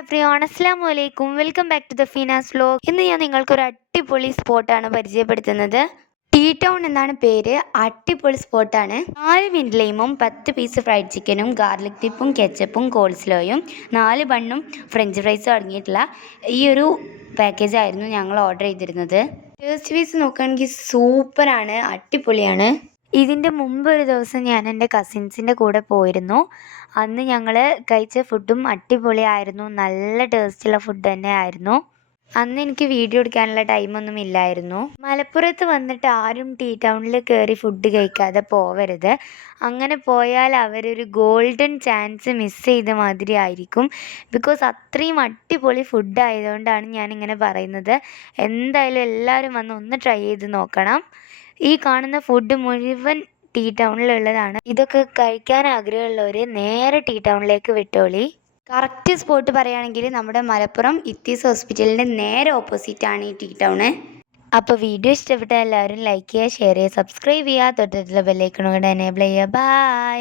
Everyone, അസ്സലാമു അലൈക്കും. Welcome back to the Feenas vlog. ഇന്ന് ഞാൻ നിങ്ങൾക്കൊരു അടിപൊളി സ്പോട്ടാണ് പരിചയപ്പെടുത്തുന്നത്. ടീ ടൗൺ എന്നാണ് പേര്. അടിപൊളി സ്പോട്ടാണ്. 4 മിനിറ്റ് 10 പീസ് ഫ്രൈഡ് ചിക്കനും ഗാർലിക് ടിപ്പും കെച്ചപ്പും കോൾസ്ലോയും 4 ബണ്ണും ഫ്രഞ്ച് ഫ്രൈസും അടങ്ങിയിട്ടുള്ള ഈ ഒരു പാക്കേജ് ആയിരുന്നു ഞങ്ങൾ ഓർഡർ ചെയ്തിരുന്നത്. ടേസ്റ്റ് വൈസ് നോക്കുകയാണെങ്കിൽ സൂപ്പറാണ്, അടിപൊളിയാണ്. ഇതിൻ്റെ മുമ്പ് ഒരു ദിവസം ഞാൻ എൻ്റെ കസിൻസിൻ്റെ കൂടെ പോയിരുന്നു. അന്ന് ഞങ്ങൾ കഴിച്ച ഫുഡും അടിപൊളിയായിരുന്നു. നല്ല ടേസ്റ്റുള്ള ഫുഡ് തന്നെ ആയിരുന്നു. അന്ന് എനിക്ക് വീഡിയോ എടുക്കാനുള്ള ടൈമൊന്നും ഇല്ലായിരുന്നു. മലപ്പുറത്ത് വന്നിട്ട് ആരും ടീ ടൗണിൽ കയറി ഫുഡ് കഴിക്കാതെ പോവരുത്. അങ്ങനെ പോയാൽ അവരൊരു ഗോൾഡൻ ചാൻസ് മിസ് ചെയ്ത മാതിരി ആയിരിക്കും. ബിക്കോസ് അത്രയും അടിപൊളി ഫുഡ് ആയതുകൊണ്ടാണ് ഞാനിങ്ങനെ പറയുന്നത്. എന്തായാലും എല്ലാവരും വന്ന് ഒന്ന് ട്രൈ ചെയ്ത് നോക്കണം. ഈ കാണുന്ന ഫുഡ് മുഴുവൻ ടീ ടൗണിലുള്ളതാണ്. ഇതൊക്കെ കഴിക്കാൻ ആഗ്രഹമുള്ളവർ നേരെ ടീ ടൗണിലേക്ക് വിട്ടോളി. കറക്റ്റ് സ്പോട്ട് പറയുകയാണെങ്കിൽ നമ്മുടെ മലപ്പുറം ഇത്തീസ് ഹോസ്പിറ്റലിൻ്റെ നേരെ ഓപ്പോസിറ്റാണ് ഈ ടീ ടൗണ്. അപ്പോൾ വീഡിയോ ഇഷ്ടപ്പെട്ട എല്ലാവരും ലൈക്ക് ചെയ്യുക, ഷെയർ ചെയ്യുക, സബ്സ്ക്രൈബ് ചെയ്യുക, തൊട്ടടുത്തുള്ള ബെല്ലൈക്കൺ കൂടെ എനേബിൾ ചെയ്യുക. ബൈ.